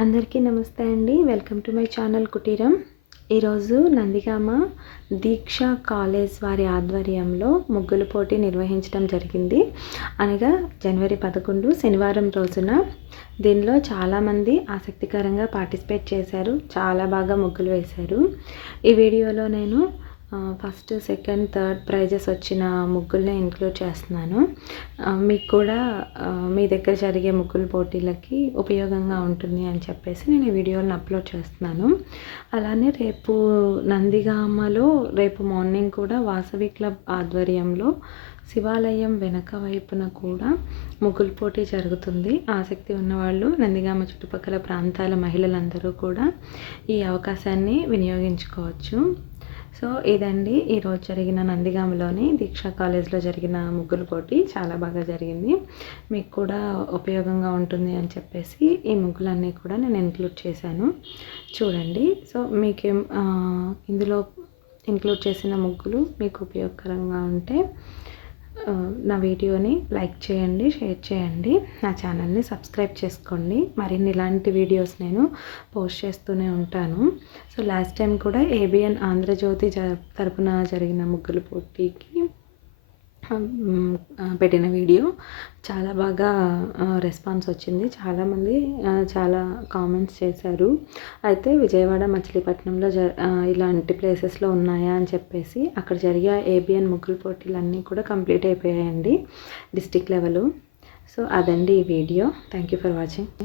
అందరికీ నమస్తే అండి. వెల్కమ్ టు మై ఛానల్ కుటీరం. ఈరోజు నందిగామ దీక్ష కాలేజ్ వారి ఆధ్వర్యంలో ముగ్గుల పోటీ నిర్వహించడం జరిగింది. అనగా జనవరి పదకొండు శనివారం రోజున దీనిలో చాలామంది ఆసక్తికరంగా పార్టిసిపేట్ చేశారు. చాలా బాగా ముగ్గులు వేశారు. ఈ వీడియోలో నేను ఫస్ట్ సెకండ్ థర్డ్ ప్రైజెస్ వచ్చిన ముగ్గుల్ని ఇంక్లూడ్ చేస్తున్నాను. మీకు కూడా మీ దగ్గర జరిగే ముగ్గుల పోటీలకి ఉపయోగంగా ఉంటుంది అని చెప్పేసి నేను ఈ వీడియోలను అప్లోడ్ చేస్తున్నాను. అలానే రేపు నందిగామలో రేపు మార్నింగ్ కూడా వాసవి క్లబ్ ఆధ్వర్యంలో శివాలయం వెనక వైపున కూడా ముగ్గుల పోటీ జరుగుతుంది. ఆసక్తి ఉన్నవాళ్ళు నందిగామ చుట్టుపక్కల ప్రాంతాల మహిళలందరూ కూడా ఈ అవకాశాన్ని వినియోగించుకోవచ్చు. సో ఇదండి ఈరోజు జరిగిన నందిగామలోని దీక్షా కాలేజ్లో జరిగిన ముగ్గుల పోటీ చాలా బాగా జరిగింది. మీకు కూడా ఉపయోగంగా ఉంటుంది అని చెప్పేసి ఈ ముగ్గులన్నీ కూడా నేను ఇంక్లూడ్ చేశాను. చూడండి సో మీకేం ఇందులో ఇంక్లూడ్ చేసిన ముగ్గులు మీకు ఉపయోగకరంగా ఉంటే నా వీడియోని లైక్ చేయండి షేర్ చేయండి. నా ఛానల్ని సబ్స్క్రైబ్ చేసుకోండి. మరిన్ని ఇలాంటి వీడియోస్ నేను పోస్ట్ చేస్తూనే ఉంటాను. సో లాస్ట్ టైం కూడా ఏబిఎన్ ఆంధ్రజ్యోతి జ తరపున జరిగిన ముగ్గులు పోటీకి పెట్టిన వీడియో. చాలా బాగా రెస్పాన్స్ వచ్చింది. చాలామంది చాలా కామెంట్స్ చేశారు. అయితే విజయవాడ మచిలీపట్నంలో జ ఇలాంటి ప్లేసెస్లో ఉన్నాయా అని చెప్పేసి అక్కడ జరిగే ఏబిఎన్ ముగ్గులు పోటీలు అన్నీ కూడా కంప్లీట్ అయిపోయాయండి డిస్టిక్ లెవెల్ సో అదండి ఈ video. Thank you for watching